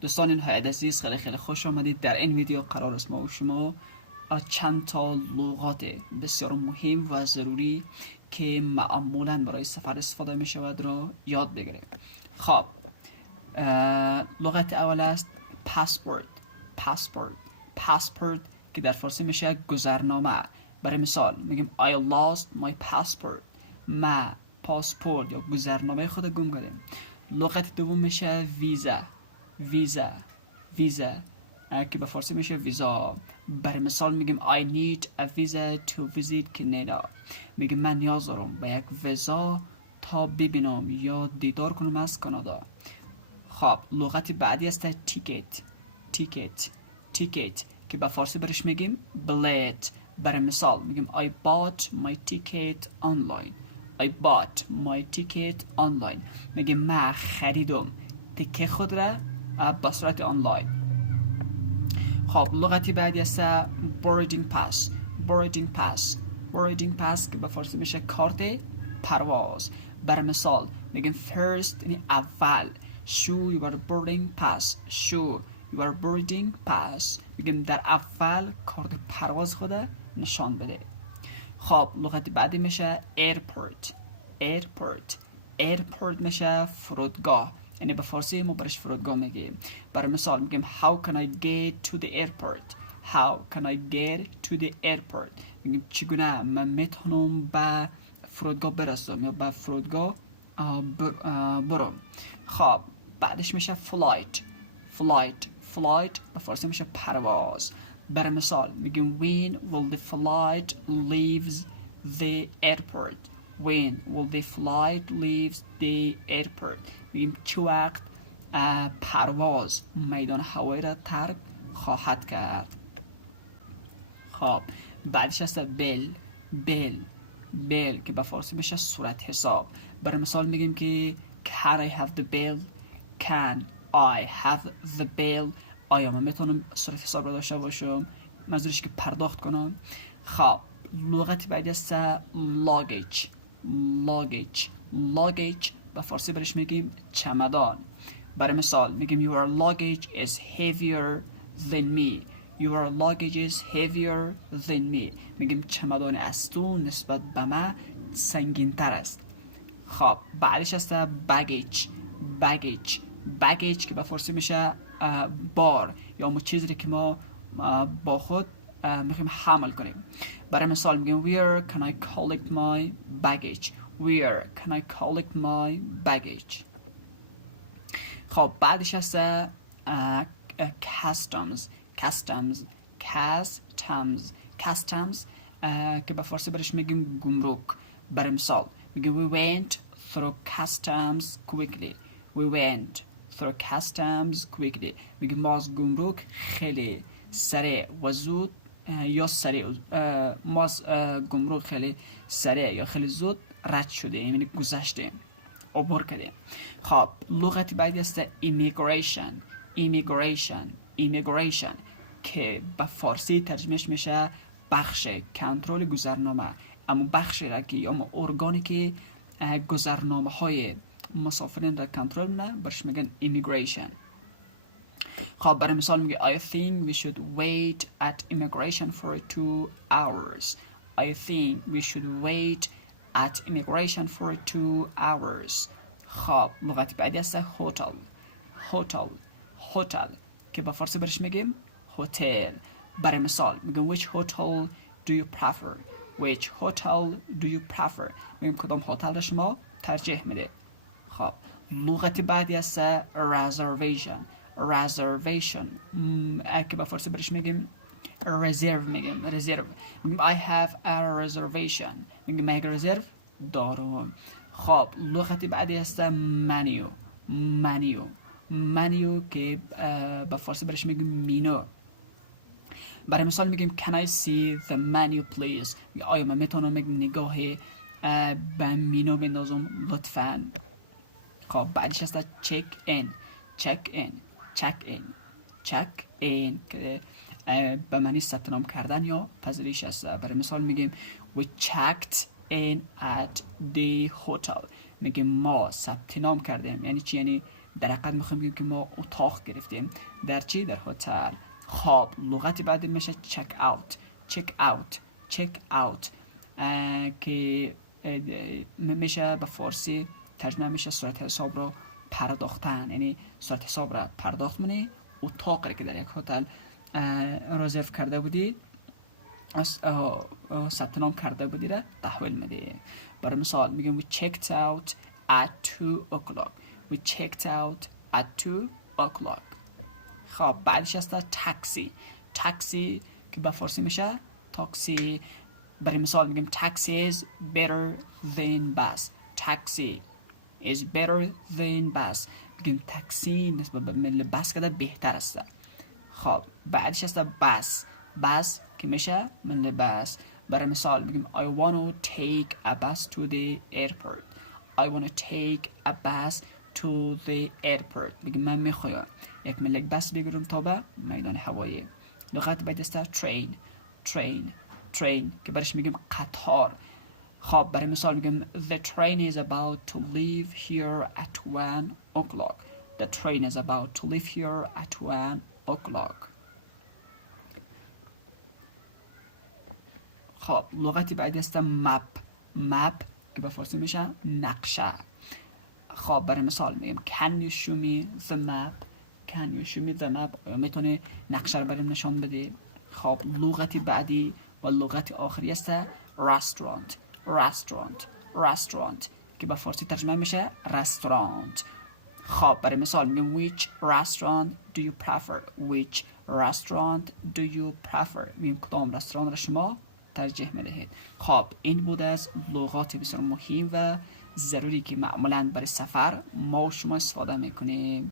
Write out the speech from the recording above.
دوستان نهایت عزیز، خیلی خوش آمدید. در این ویدیو قرار است ما و شما چند تا لغات بسیار مهم و ضروری که معمولا برای سفر استفاده می شود را یاد بگیریم. خب لغت اول است پاسپورت که در فارسی میشه گذرنامه. برای مثال میگیم I lost my passport. ما پاسپورت یا گذرنامه خود گم کردیم. لغت دوم میشه ویزا که به فارسی میشه ویزا. برای مثال میگیم I need a visa to visit Canada. میگیم من نیاز دارم به یک ویزا تا ببینم یا دیدار کنم از کانادا. خب لغت بعدی است تیکت که به فارسی برش میگیم بلیت. برای مثال میگیم I bought my ticket online. میگیم من خریدم تیکه خود را به صورت آنلاین. خب لغتی بعدی است boarding pass که به فارسی میشه کارت پرواز. برای مثال میگیم first یعنی اول show your boarding pass. میگیم در اول کارت پرواز خود نشان بده. خب لغت بعدی میشه airport میشه فرودگاه، یعنی به فارسی ما برش فرودگاه میگیم. برای مثال میگیم how can I get to the airport. میگیم چگونه من میتونم به فرودگاه برسم یا به فرودگاه برم. خب بعدش میشه flight به فارسی میشه پرواز. برای مثال میگیم when will the flight leaves the airport. میگیم چه وقت پرواز میدان هوایی را ترک خواهد کرد. خب بعدش هست بیل که به فارسی میشه صورت حساب. برای مثال میگیم که can I have the bill. آیا من میتونم صورت حساب را داشته باشم، منظورش که پرداخت کنم. خب لغت بعدی است luggage به فارسی برش میگیم چمدان. برای مثال میگیم your luggage is heavier than me. میگیم چمدان از تو نسبت به من سنگین تر است. خب بعدش است baggage که به فارسی میشه بار یا اون چیزی که ما با خود میخوایم حمل کنیم. برای مثال میگیم where can I collect my baggage. خب بعدش هست customs که به فارسی برش میگیم گمرک. برای مثال میگیم we went through customs quickly. میگیم ما از گمرک خیلی سریع و زود ما از گمرک خیلی سریع یا خیلی زود رد شده، یعنی گذشته عبور کرده. خب لغت بعدی است immigration که به فارسی ترجمهش میشه بخش کنترل گذرنامه. اما بخشی را که یا ارگانی که گذرنامه های مسافرین را کنترل میکنه برش میگن immigration. خب برای مثال میگه I think we should wait at immigration for 2 hours. خب لغت بعدی است هتل که به فارسی برش میگیم هتل. برای مثال میگیم which hotel do you prefer. میگیم کدام هتل را شما ترجیح میده. خب لغت بعدی است reservation که به فارسی برش میگیم رزرو. میگیم I have a reservation. میگیم من یک رزرو دارم. خب لغت بعدی است منیو که به فارسی برش میگیم مینو. برای مثال میگیم can I see the menu please. آیا من میتونم یک نگاهی به مینو بندازم لطفاً. خب بعدش است check in که به معنی ثبت نام کردن یا پذیرش است. برای مثال میگیم we checked in at the hotel. میگیم ما ثبت نام کردیم. یعنی چی؟ یعنی در حقیقت میخوایم بگیم که ما اتاق گرفتیم. در چی؟ در هتل. خب لغت بعدی میشه check out. check out check out که میشه به فارسی ترجمه میشه صورت حساب رو پرداختن، یعنی صورت حساب رو پرداخت منی اتاقی که در یک هتل رزرو کرده بودی، ثبت نام کرده بودی را تحویل میده. برای مثال میگم we checked out at 2 o'clock. we checked out at 2 o'clock. خب بعدش هست تاکسی. تاکسی که به فارسی میشه تاکسی. برای مثال میگم taxi is better than bus. taxi is better than bus. میگیم تاکسی نسبت به بس که بهتر است. خب بعدش هست بس. بس که میشه من بس. برای مثال میگیم I want to take a bus to the airport. I want to take a bus to the airport. میگیم من میخوایم یک ملک بس بگیرم تا به میدان هوایی. لغت بعدی است train. train train که برش میگیم قطار. خب برای مثال میگیم the train is about to leave here at 1 o'clock. the train is about to leave here at 1 o'clock. خب لغتی بعدی است map. map که به فارسی میشه نقشه. خب برای مثال میگیم can you show me the map. can you show me the map. میتونه نقشه رو بریم نشان بده. خب لغتی بعدی و لغت آخری است restaurant. restaurant restaurant که به فارسی ترجمه میشه رستورانت. خب برای مثال میگیم which restaurant do you prefer. which restaurant do you prefer. میگیم کدام رستوران را شما ترجیح میدهید. خب این بود از لغات بسیار مهم و ضروری که معمولا برای سفر ما و شما استفاده میکنیم.